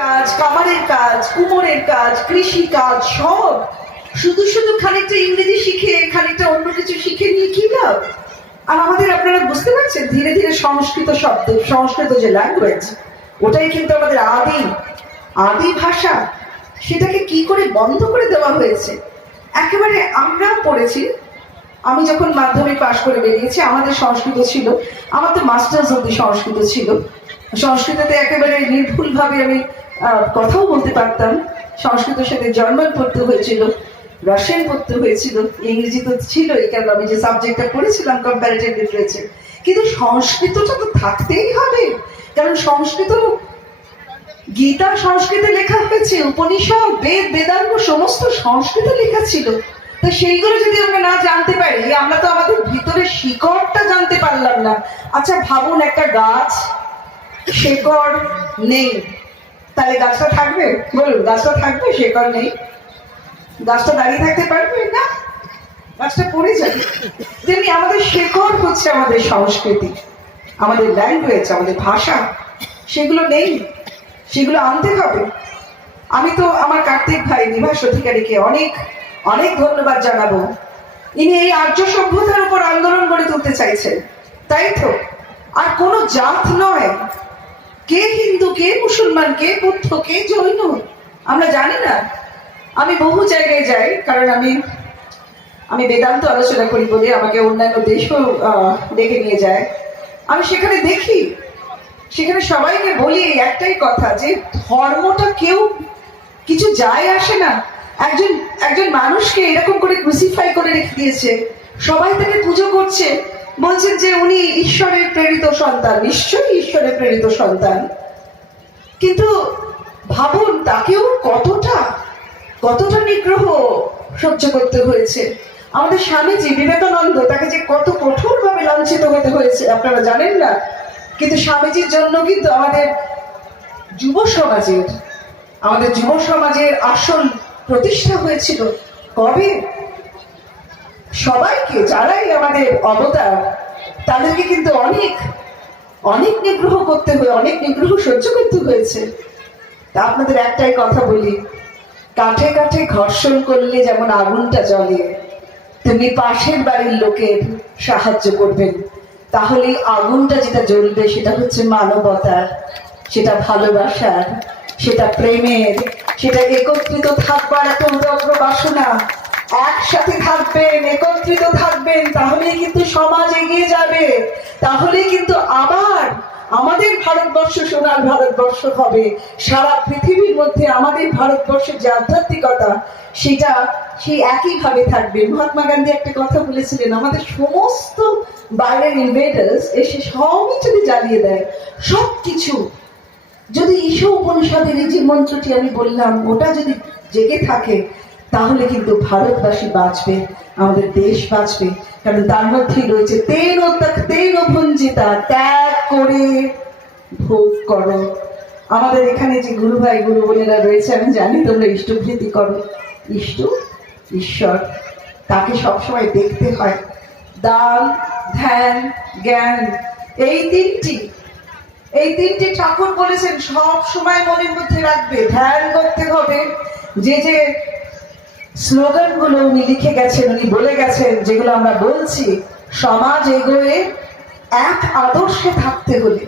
কাজ, কামারের কাজ, কুমোরের কাজ, কৃষি কাজ, সব শুধু শুধু খানিকটা ইংরেজি শিখে খানিকটা অন্য কিছু শিখে নিয়ে কি লাভ? আর আমাদের আপনারা বুঝতে পারছেন ধীরে ধীরে সংস্কৃত শব্দ, সংস্কৃত যে ল্যাঙ্গুয়েজ, ওটাই কিন্তু আমাদের আদি আদি ভাষা, সেটাকে কি করে বন্ধ করে দেওয়া হয়েছে। একেবারে আমরা পড়েছি, আমি যখন মাধ্যমিক পাশ করে বেরিয়েছি আমাদের সংস্কৃত ছিল, আমার তো মাস্টার্স অব্দি সংস্কৃত ছিল। সংস্কৃততে একেবারে নির্ভুলভাবে আমি কথাও বলতে পারতাম। সংস্কৃতের সাথে জার্মান পড়তে হয়েছিল, রাশিয়ান পড়তে হয়েছিল, ইংরেজি তো ছিলই, কারণ আমি যে সাবজেক্টটা পড়েছিলাম কম্পারেটিভ লিটারেচার। কিন্তু সংস্কৃতটা তো থাকতেই হবে, কারণ সংস্কৃত, গীতা সংস্কৃতে লেখা হয়েছে, উপনিষদ, বেদ, বেদাঙ্গ সমস্ত সংস্কৃতে লেখা ছিল। তা সেইগুলো যদি আমরা না জানতে পারি, আমরা তো আমাদের ভিতরে শিকড়টা জানতে পারলাম না। আচ্ছা ভাবুন, একটা গাছ শেকড় নেই, তাহলে গাছটা থাকবে? বলুন, গাছটা থাকবে? শেকড় নেই, গাছটা দাঁড়িয়ে থাকতে পারবে না, গাছটা পড়ে যাবে। তেমনি আমাদের শেকড় হচ্ছে আমাদের সংস্কৃতি, আমাদের ল্যাঙ্গুয়েজ, আমাদের ভাষা। সেগুলো নেই, সেগুলো আনতে হবে। আমি তো আমার কার্তিক ভাই নিবাস অধিকারীকে অনেক অনেক ধন্যবাদ জানাবো। ইনি এই আর্য সভ্যতার উপর আন্দোলন গড়ে তুলতে চাইছেন, তাই তো? আর কোনো জাত নয়, কে হিন্দু, কে মুসলমান, কে বৌদ্ধ, কে জৈন, আমরা জানি না। আমি বহু জায়গায় যাই, কারণ আমি বেদান্ত আলোচনা করি বলে আমাকে অন্যান্য দেশও ডেকে নিয়ে যায়। আমি সেখানে দেখি, সেখানে সবাইকে বলি একটাই কথা, যে ধর্মটা কেউ কিছু যায় আসে না। একজন একজন মানুষকে এরকম করে ক্রুসিফাই করে রেখে দিয়েছে, সবাই তাকে পুজো করছে, বলছেন যে উনি ঈশ্বরের প্রেরিত সন্তান। নিশ্চয়ই ঈশ্বরের প্রেরিত সন্তান, কিন্তু ভাবুন তাকেও কতটা কতটা নিগ্রহ সহ্য করতে হয়েছে। আমাদের স্বামীজি বিবেকানন্দ, তাকে যে কত কঠোরভাবে লাঞ্ছিত হতে হয়েছে আপনারা জানেন না। কিন্তু স্বামীজির জন্য কিন্তু আমাদের যুব সমাজের আসল প্রতিষ্ঠা হয়েছিল কবে? সবাইকে, যারাই আমাদের অবতার, তাদেরকে কিন্তু অনেক অনেক নিগ্রহ করতে হয়ে, অনেক নিগ্রহ সহ্য করতে হয়েছে। তা আপনাদের একটাই কথা বলি, কাঠে কাঠে ঘর্ষণ করলে যেমন আগুনটা জ্বলে, তেমনি পাশের বাড়ির লোকের সাহায্য করবেন, তাহলে আগুনটা যেটা জ্বলবে সেটা হচ্ছে মানবতার, সেটা ভালোবাসার, সেটা প্রেমের, সেটা একত্রিত থাকবার একটা উদগ্র বাসনা। একসাথে থাকবেন, একত্রিত থাকবেন, তাহলেই কিন্তু সমাজ এগিয়ে যাবে, তাহলেই কিন্তু আবার আমাদের ভারতবর্ষ সোনার ভারতবর্ষ হবে। সারা পৃথিবীর মধ্যে আমাদের ভারতবর্ষের যে আধ্যাত্মিকতা, সেটা সেই একইভাবে থাকবে। মহাত্মা গান্ধী একটা কথা বলেছিলেন, আমাদের সমস্ত বাইরের ইনভেডার্স এসে সবই যদি জ্বালিয়ে দেয়, সব কিছু যদি ঈশো উপনিষদের এই যে মন্ত্রটি আমি বললাম, ওটা যদি জেগে থাকে, তাহলে কিন্তু ভারতবাসী বাঁচবে, আমাদের দেশ বাঁচবে। কারণ তার মধ্যেই রয়েছে তেন ভঞ্জিতা, ত্যাগ করে ভোগ করো। আমাদের এখানে যে গুরু ভাই গুরু বোনেরা রয়েছে, আমি জানি তোমরা ইষ্টভৃতি করো। ইষ্ট ঈশ্বর, তাকে সবসময় দেখতে হয়। দান, ধ্যান, জ্ঞান, এই তিনটি ঠাকুর বলেছেন সব সময় মনের মধ্যে রাখবে, ধ্যান করতে হবে। যে যে স্লোগান গুলো উনি লিখে গেছেন, উনি বলে গেছেন, যেগুলো আমরা বলছি, সমাজ এগোয়ে এক আদর্শে থাকতে হলে